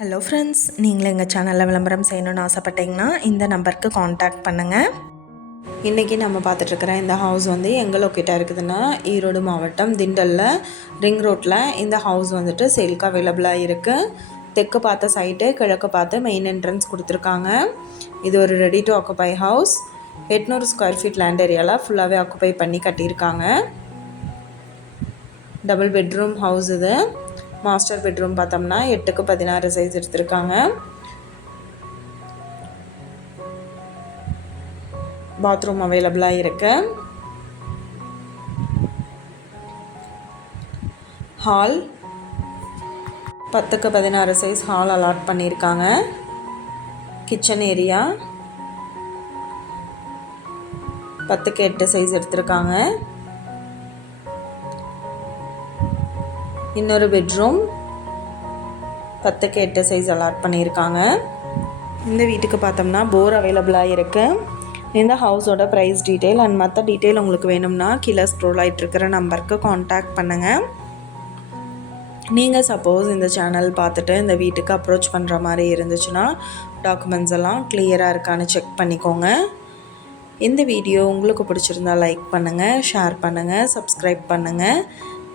Hello friends நீங்களும் எங்கள் சேனலில் விளம்பரம் செய்யணும்னு ஆசைப்பட்டீங்கன்னா இந்த நம்பருக்கு காண்டாக்ட் பண்ணுங்கள் இன்றைக்கி நம்ம பார்த்துட்ருக்குற இந்த ஹவுஸ் வந்து எங்கே லொக்கேட்டாக இருக்குதுன்னா ஈரோடு மாவட்டம் திண்டலில் ரிங் ரோட்டில் இந்த ஹவுஸ் வந்துட்டு சேல்க்கு அவைலபிளாக இருக்குது தெற்கு பார்த்த சைட்டு கிழக்கு பார்த்து மெயின் என்ட்ரன்ஸ் கொடுத்துருக்காங்க. இது ஒரு ரெடி டு ஆக்குபை ஹவுஸ் எட்நூறு ஸ்கொயர் ஃபீட் லேண்ட் ஏரியாவில் ஃபுல்லாகவே ஆக்குபை பண்ணி கட்டியிருக்காங்க. டபுள் பெட்ரூம் ஹவுஸ் இது. மாஸ்டர் பெட்ரூம் பார்த்தோம்னா எட்டுக்கு பதினாறு சைஸ் எடுத்திருக்காங்க. பாத்ரூம் அவைலபிளாக இருக்கு. ஹால் பத்துக்கு பதினாறு சைஸ் ஹால் அலாட் பண்ணியிருக்காங்க கிச்சன் ஏரியா பத்துக்கு எட்டு சைஸ் எடுத்திருக்காங்க. இன்னொரு பெட்ரூம் பத்துக்கு எட்டு சைஸ் அலாட் பண்ணியிருக்காங்க. இந்த வீட்டுக்கு பார்த்தோம்னா போர் அவைலபிளாக இருக்குது இந்த ஹவுஸோட ப்ரைஸ் டீட்டெயில் அண்ட் மற்ற டீட்டெயில் உங்களுக்கு வேணும்னா கீழே ஸ்க்ரோல் ஆகிட்டு இருக்கிற நம்பருக்கு காண்டாக்ட் பண்ணுங்கள் நீங்கள் சப்போஸ் இந்த சேனல் பார்த்துட்டு இந்த வீட்டுக்கு அப்ரோச் பண்ணுற மாதிரி இருந்துச்சுன்னா டாக்குமெண்ட்ஸ் எல்லாம் கிளியராக இருக்கான்னு செக் பண்ணிக்கோங்க. இந்த வீடியோ உங்களுக்கு பிடிச்சிருந்தா லைக் பண்ணுங்கள் ஷேர் பண்ணுங்கள் சப்ஸ்கிரைப் பண்ணுங்கள்